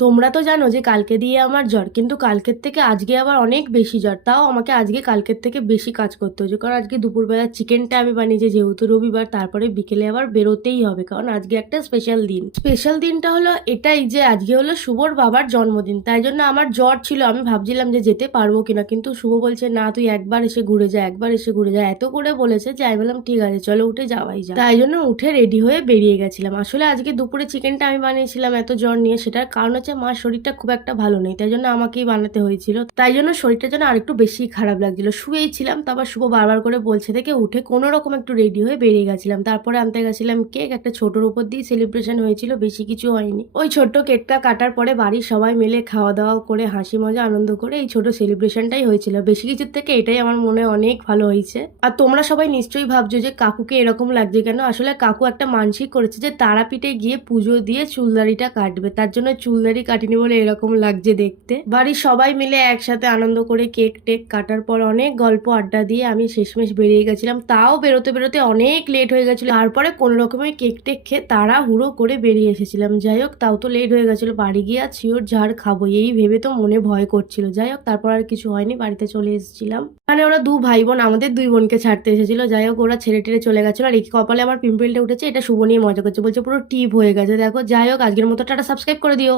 তোমরা তো জানো যে কালকে দিয়ে আমার জ্বর, কিন্তু কালকের থেকে আজকে আবার অনেক বেশি জ্বর। তাও আমাকে আজকে কালকের থেকে বেশি কাজ করতে হয়েছে, কারণ আজকে দুপুরবেলা চিকেনটা আমি বানিয়েছি যেহেতু রবিবার। তারপরে বিকেলে আবার বেরোতেই হবে, কারণ আজকে একটা স্পেশাল দিন। স্পেশাল দিনটা হলো এটাই যে আজকে হলো শুভর বাবার জন্মদিন, তাই জন্য আমার জ্বর ছিল। আমি ভাবছিলাম যে যেতে পারবো কিনা, কিন্তু শুভ বলছে না, তুই একবার এসে ঘুরে যা, একবার এসে ঘুরে যা, এত করে বলেছে যে আমি বললাম ঠিক আছে চলো উঠে যাওয়াই যায়। তাই জন্য উঠে রেডি হয়ে বেরিয়ে গেছিলাম। আসলে আজকে দুপুরে চিকেনটা আমি বানিয়েছিলাম এত জ্বর নিয়ে, সেটার কারণ হচ্ছে মার শরীরটা খুব একটা ভালো নেই, তাই জন্য আমাকেই বানাতে হয়েছিল। তাই জন্য শরীরটা যেন আরেকটু বেশি খারাপ লাগছিল। শুয়েই ছিলাম, তারপর শুভ বারবার করে বলছে দেখে উঠে কোনো রকম একটু রেডি হয়ে বেরিয়ে গেছিলাম। তারপরে আনতে গেছিলাম কেক, একটা ছোটোর উপর দিয়ে সেলিব্রেশন হয়েছিল, বেশি কিছু হয়নি। ওই ছোট্ট কেকটা কাটার পরে বাড়ির সবাই মিলে খাওয়া দাওয়া করে হাসি মজা আনন্দ করে এই ছোট সেলিব্রেশনটাই হয়েছিল। বেশি কিছুর থেকে এটাই আমার মনে হয় অনেক ভালো হয়েছে। আর তোমরা সবাই নিশ্চয়ই ভাবছো যে কাকুকে এরকম লাগছে কেন। আসলে কাকু একটা মানসিক করেছে যে তারাপীঠে গিয়ে পুজো দিয়ে চুলদাড়িটা কাটবে, তার জন্য চুলদাড়ি কাটিনি বলে এরকম লাগছে দেখতে। বাড়ির সবাই মিলে একসাথে আনন্দ করে কেক টেক কাটার পর অনেক গল্প আড্ডা দিয়ে আমি শেষমেশ বেরিয়ে গেছিলাম। তাও বেরোতে বেরোতে অনেক লেট হয়ে গেছিল। তারপরে কোনো রকমের কেক টেক খেয়ে তাড়াহুড়ো করে বেরিয়ে এসেছিলাম। যাই হোক, তাও তো লেট হয়ে গেছিল। বাড়ি গিয়ে আর চিওর ঝাড় খাবো এই ভেবে তো মনে ভয় করছিল। যাই হোক, তারপর আর কিছু হয়নি, বাড়িতে চলে এসেছিলাম। মানে ওরা দু ভাই বোন আমাদের দুই বোনকে ছাড়তে এসেছিল। যাই হোক, ওরা ছেড়ে টেড়ে চলে গেছিল। আর এই কপালে আমার পিম্পলটা উঠেছে, এটা শুভ নিয়ে মজা করছে, বলছে পুরো টিপ হয়ে গেছে দেখো। যাই হোক, আজকের মতো টাটা, সাবস্ক্রাইব করে দিও।